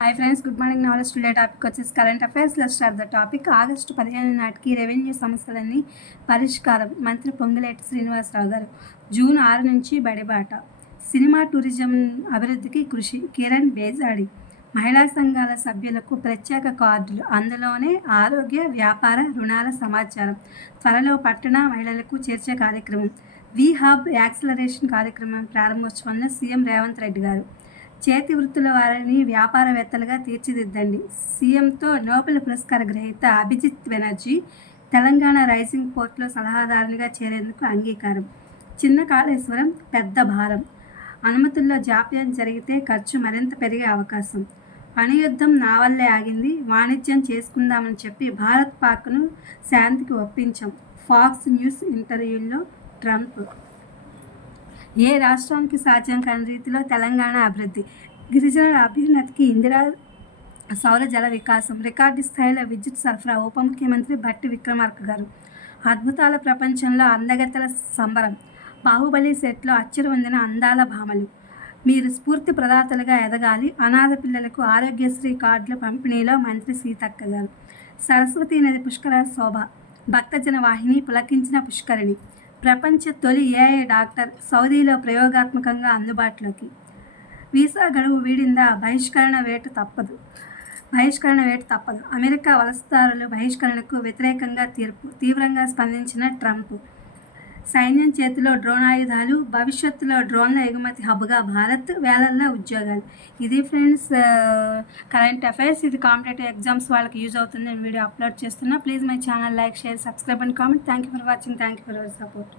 Hi friends, good morning. Knowledge today topic వచ్చేసి current affairs. Let's start the topic. August 15 నాటికి revenue సమస్యలన్నీ పరిష్కారం, మంత్రి పొంగులేటి శ్రీనివాసరావు గారు. జూన్ 6 నుంచి బడిబాట. సినిమా టూరిజం అభివృద్ధికి కృషి, కిరణ్ బేజాడి. మహిళా సంఘాల సభ్యులకు ప్రత్యేక కార్డులు, అందులోనే ఆరోగ్య, వ్యాపార రుణాల సమాచారం. త్వరలో పట్టణ మహిళలకు చేర్చే కార్యక్రమం. వి హబ్ యాక్సిలరేషన్ కార్యక్రమం ప్రారంభోత్సవంలో సీఎం రేవంత్ రెడ్డి గారు. చేతి వృత్తుల వారిని వ్యాపారవేత్తలుగా తీర్చిదిద్దండి. సీఎంతో నోబెల్ పురస్కార గ్రహీత అభిజిత్ బెనర్జీ తెలంగాణ రైజింగ్ పోర్టులో సలహాదారునిగా చేరేందుకు అంగీకారం. చిన్న కాళేశ్వరం పెద్ద భారం, అనుమతుల్లో జాప్యం జరిగితే ఖర్చు మరింత పెరిగే అవకాశం. అణుయుద్ధం నా వల్లే ఆగింది, వాణిజ్యం చేసుకుందామని చెప్పి భారత్ పాక్ను శాంతికి ఒప్పించాం. ఫాక్స్ న్యూస్ ఇంటర్వ్యూల్లో ట్రంప్. ఏ రాష్ట్రానికి సాధ్యం కాని రీతిలో తెలంగాణ అభివృద్ధి, గిరిజనుల అభ్యున్నతికి ఇందిరా సౌర జల వికాసం, రికార్డు స్థాయిలో విద్యుత్ సరఫరా. ఉప ముఖ్యమంత్రి భట్టి విక్రమార్క గారు. అద్భుతాల ప్రపంచంలో అందగత్తెల సంబరం, బాహుబలి సెట్లో అచ్చెరువొందిన అందాల భామలు. మీరు స్ఫూర్తి ప్రదాతలుగా ఎదగాలి. అనాథ పిల్లలకు ఆరోగ్యశ్రీ కార్డుల పంపిణీలో మంత్రి సీతక్క గారు. సరస్వతీ నది పుష్కర శోభ, భక్తజన వాహిని పులకించిన పుష్కరిణి. ప్రపంచ తొలి ఏఐ డాక్టర్ సౌదీలో ప్రయోగాత్మకంగా అందుబాటులోకి. వీసా గడువు వీడిందా, బహిష్కరణ వేటు తప్పదు. అమెరికా వలసదారుల బహిష్కరణకు వ్యతిరేకంగా తీర్పు, తీవ్రంగా స్పందించిన ట్రంప్. సైన్యం చేతిలో డ్రోనాయుధాలు, భవిష్యత్తులో డ్రోన్ల ఎగుమతి హబ్గా భారత్, వేలల్లో ఉద్యోగాలు. ఇది ఫ్రెండ్స్ కరెంట్ అఫైర్స్. ఇది కాంపిటేటివ్ ఎగ్జామ్స్ వాళ్ళకి యూజ్ అవుతుంది. నేను వీడియో అప్లోడ్ చేస్తున్నా. Please my channel like, share, subscribe and comment. Thank you for watching. Thank you for your support.